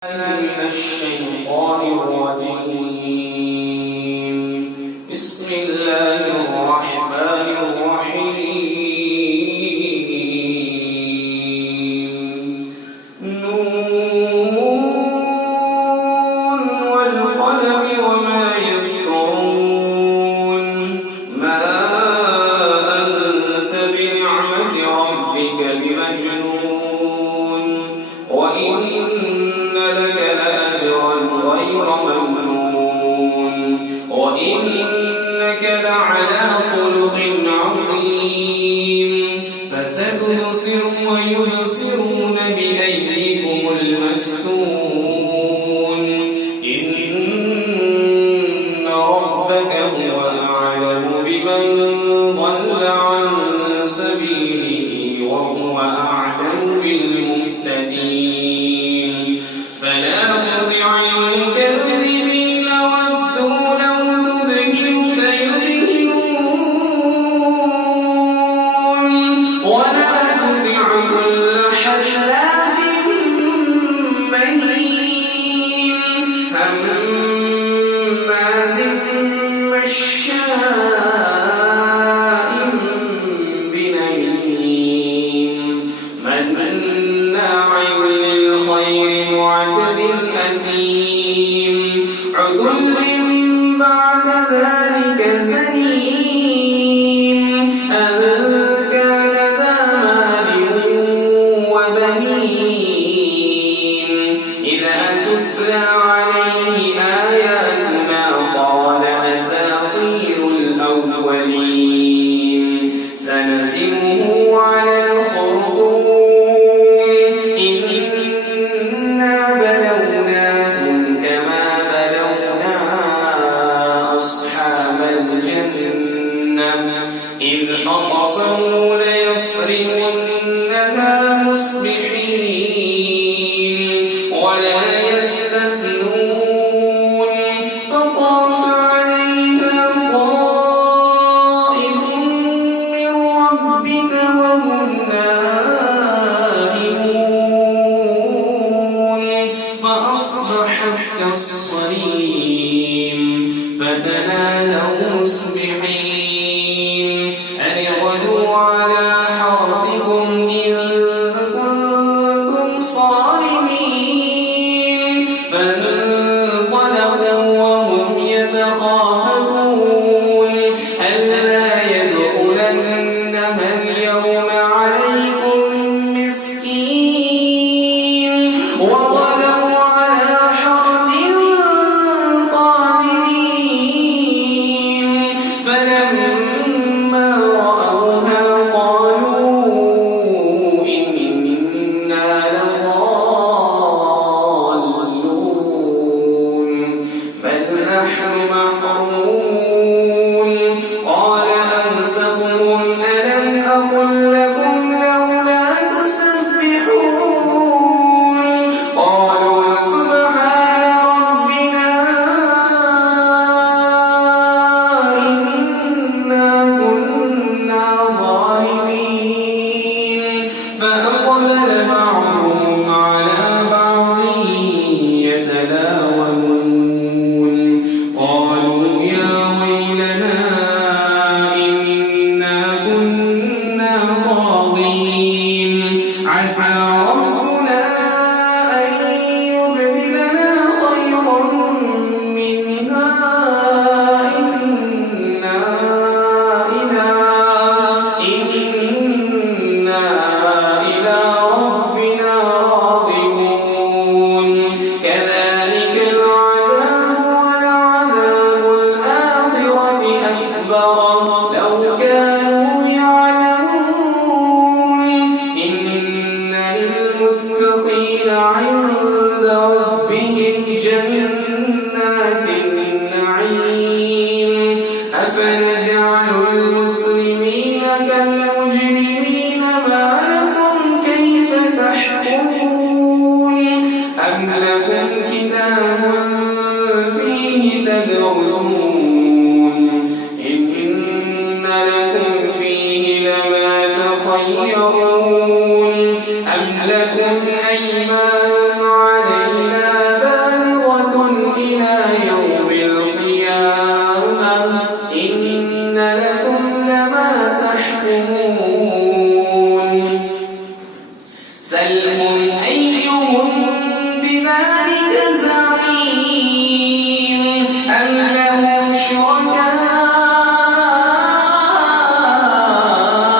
من الشيطان الرجيم. بسم الله الرحمن الرحيم. نون والقلم وما يسطرون. ما أنت بنعمة ربك بمجنون. وإن لك لأجرا غير ممنون. وإنك لعلى خلق عظيم. فستبصر ويبصرون بأيكم المفتون. إن ربك هو أعلم بمن ضل عن سبيله وهو أعلم بالمهتدين. فلا تطع المكذبين ودوا لو تدهن فيدهنون. ولا تطع كل حلاف مهين هماز مشاء بنميم مناع للخير معتد أثيم عتل بعد ذلك زنيم أن كان ذا مال وبنين. إذا تتلى عليه آياتنا قال أساطير الأولين. سنسمه على الخرطوم. إنا بلوناهم كما بلونا أصحاب الجنة إذ أقسموا ليصرمنها مصبحين ولا يستثنون. فطاف عليها طائف من ربك وهم نائمون. فأصبحت كالصريم. فتنادوا مصبحين أن اغدوا على حرثكم إن كنتم صارمين. فانطلقوا وهم يتخافتون ألا يدخلنها اليوم عليكم مسكين. وغدوا على حرد قادرين. فلما رأوها قالوا إنا لضالون بل نحن محرومون. قال أمسكهم ألم أقل لكم لولا تسبحون. قالوا سبحان ربنا إنا كنا ظالمين. فأقبل بعضهم على بعض يتلاومون. قالوا يا ويلنا إنا كنا طاغين. عسى ربنا أن يبدلنا خيرا منها إنا إلى ربنا راغبون. كذلك العذاب ولعذاب الآخرة أكبر لو كانوا يعلمون. إن للمتقين عند ربهم جنات النعيم. أفنجعل المسلمين كالمجرمين ما لكم كيف تحكمون. أم لكم كتاب فيه تدرسون. إن لكم فيه لما تخيرون. أم لكم أيمان علينا ذلك زعيم أم له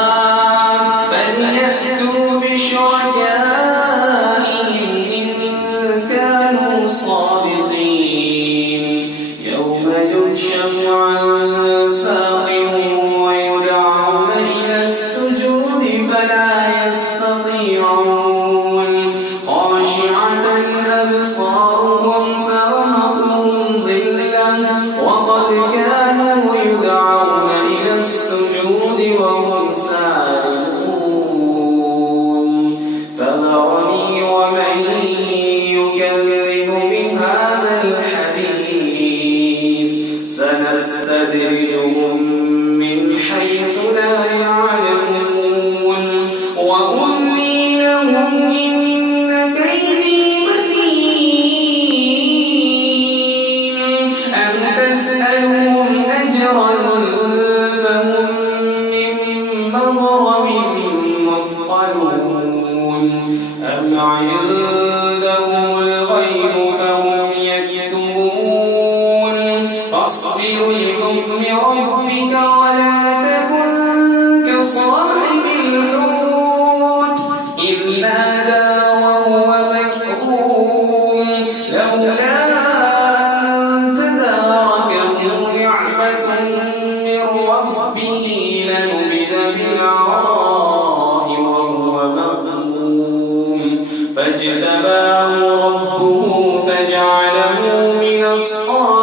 شركاء فليأتوا بشركائهم إن كانوا صادقين يوم يكشف عن ساق ويدعون إلى السجود فلا يستطيعون خاشعة أبصارهم ترهقهم ذلة وقد كانوا يدعون إلى السجود وهم سالمون فذرني ومن يكذب بهذا الحديث سنستدرجهم من حيث لا يعلمون وأملي لهم إن كيدي متين أم تسألهم أجرا فهم من مغرم مثقلون أم عندهم الغيب فهم يكتبون فاصبر لحكم ربك ولا تكن كصاحب الحوت إذ نادى وهو مكظوم لولا أن تداركه نعمة من ربه لنبذ بالعراء وهو مذموم فاجتباه ربه فجعله من أصحاب